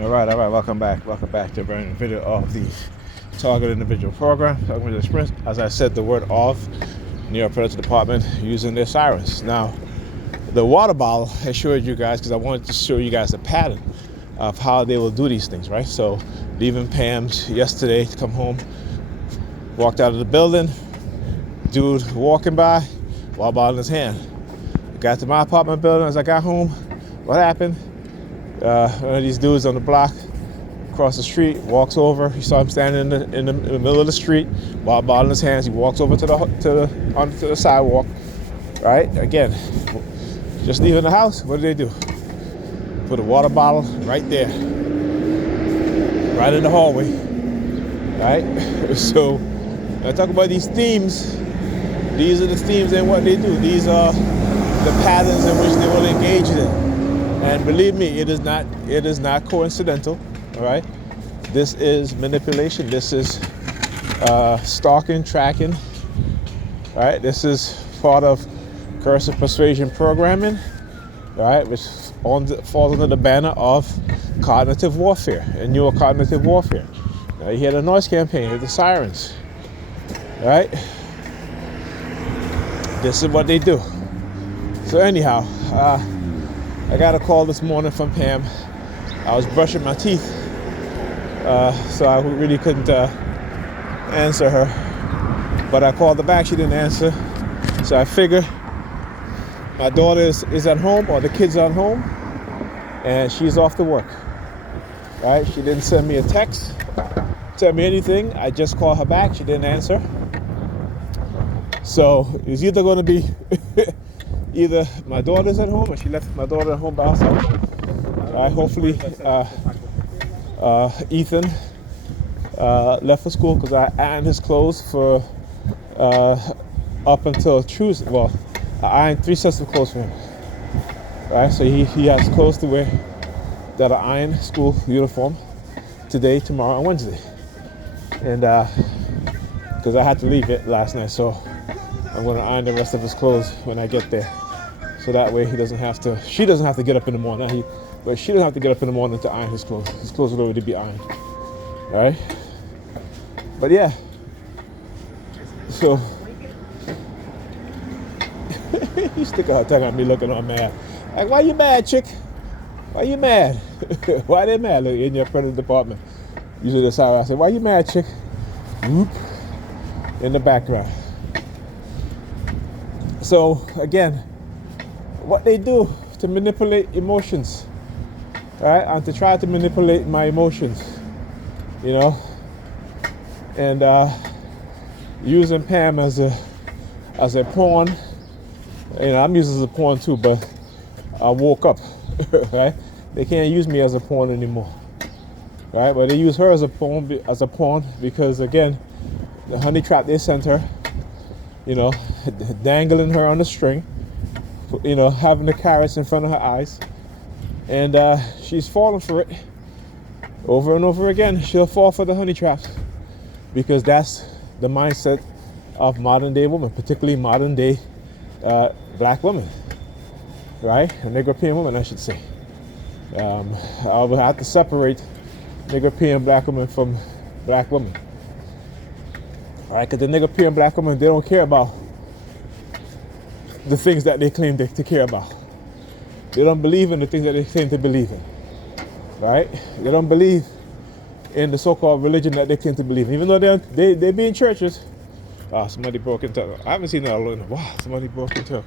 All right. Welcome back to a brand new video of the Target Individual Program. Target Individual Sprint. As I said, the word off, New York Police Department using their sirens. Now, the water bottle I showed you guys because I wanted to show you guys the pattern of how they will do these things, right? So, leaving Pam's yesterday to come home, walked out of the building, dude walking by, water bottle in his hand. Got to my apartment building as I got home. What happened? One of these dudes on the block across the street walks over. He saw him standing in the middle of the street, water bottle in his hands. He walks over onto the sidewalk. Right? Again, just leaving the house. What do they do? Put a water bottle right there, right in the hallway. Right? So I talk about these themes. These are the themes and what they do. These are the patterns in which they will engage in. And believe me, it is not coincidental. All right, this is manipulation. This is stalking, tracking. All right, this is part of coercive persuasion programming. All right, which falls under the banner of cognitive warfare and neurocognitive warfare. Now you hear the noise campaign, the sirens. All right, this is what they do. So anyhow, I got a call this morning from Pam. I was brushing my teeth, so I really couldn't answer her. But I called her back, she didn't answer. So I figured my daughter is at home, or the kids are at home, and she's off to work. Right? She didn't send me a text, tell me anything. I just called her back, she didn't answer. So it's either going to be either my daughter's at home, or she left my daughter at home by herself. Hopefully Ethan left for school because I ironed his clothes for up until Tuesday. Well, I ironed 3 sets of clothes for him. Right, so he has clothes to wear that are ironed, school uniform, today, tomorrow, and Wednesday. And because I had to leave it last night, so I'm going to iron the rest of his clothes when I get there. So that way she doesn't have to get up in the morning. But she doesn't have to get up in the morning to iron his clothes. His clothes will already be ironed. Right? But yeah. So you stick out tongue at me looking all mad. Like, why you mad, chick? Why you mad? Why they mad? Look, in your credit department. Usually that's how I say, why you mad, chick? Whoop. In the background. So again, what they do to manipulate emotions, right? And to try to manipulate my emotions, you know, and using Pam as a pawn. You know, I'm used as a pawn too, but I woke up, right? They can't use me as a pawn anymore, right? But they use her as a pawn because again, the honey trap they sent her, you know, dangling her on the string, you know, having the carrots in front of her eyes, and she's falling for it over and over again. She'll fall for the honey traps because that's the mindset of modern day women, particularly modern day black women, right? And European women, I should say. I will have to separate European black women from black women, right? Because the European black women, they don't care about the things that they claim to care about. They don't believe in the things that they claim to believe in, right? They don't believe in the so-called religion that they claim to believe in, even though they be in churches. Somebody broke into. I haven't seen that in a while. Somebody broke into a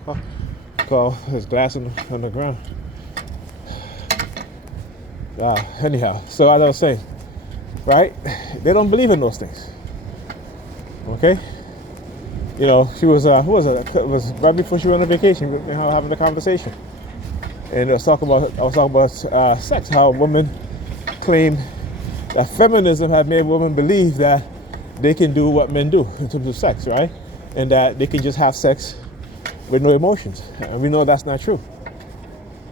car. There's glass on the ground. Anyhow, so as I was saying, right? They don't believe in those things. Okay. You know, she was, who was it? It was right before she went on vacation, we were having a conversation. And I was talking about sex, how women claim that feminism had made women believe that they can do what men do in terms of sex, right? And that they can just have sex with no emotions. And we know that's not true,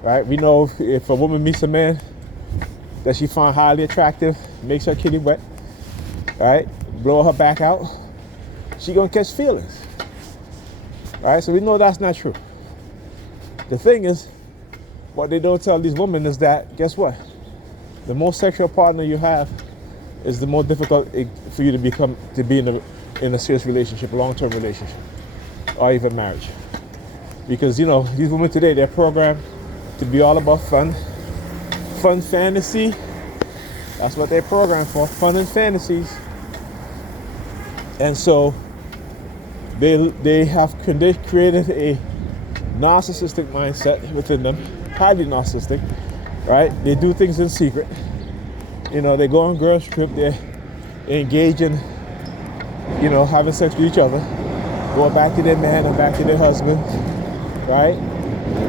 right? We know if a woman meets a man that she finds highly attractive, makes her kitty wet, right? Blow her back out, she gonna catch feelings, right? So we know that's not true. The thing is, what they don't tell these women is that, guess what? The more sexual partner you have is the more difficult for you to be in a serious relationship, a long-term relationship, or even marriage. Because these women today, they're programmed to be all about fun fantasy. That's what they're programmed for, fun and fantasies. And so they created a narcissistic mindset within them, highly narcissistic, right? They do things in secret. They go on girls' trip, they engage in, having sex with each other, go back to their man and back to their husband, right?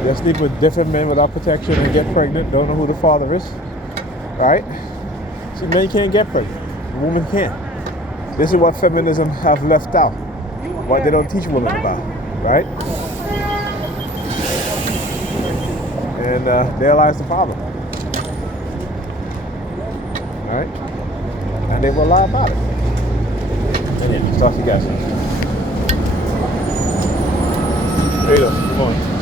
They sleep with different men without protection and get pregnant, don't know who the father is, right? See, men can't get pregnant, women can. This is what feminism have left out, what they don't teach women about, right? And there lies the problem. All right? And they will lie about it. And yeah, talk to you guys soon. There you go. Good morning.